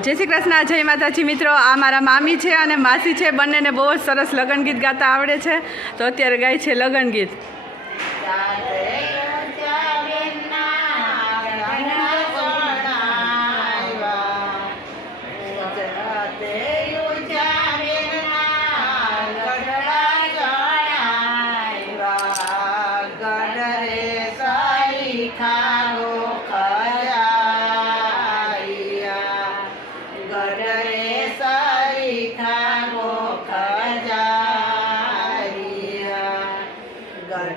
જય શ્રી કૃષ્ણ, જય માતાજી. મિત્રો, આ મારા મામી છે અને માસી છે. બંનેને બહુ જ સરસ લગ્ન ગીત ગાતા આવડે છે. તો અત્યારે ગાય છે લગ્ન ગીત.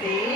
de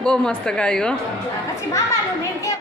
બહુ મસ્ત ગાયું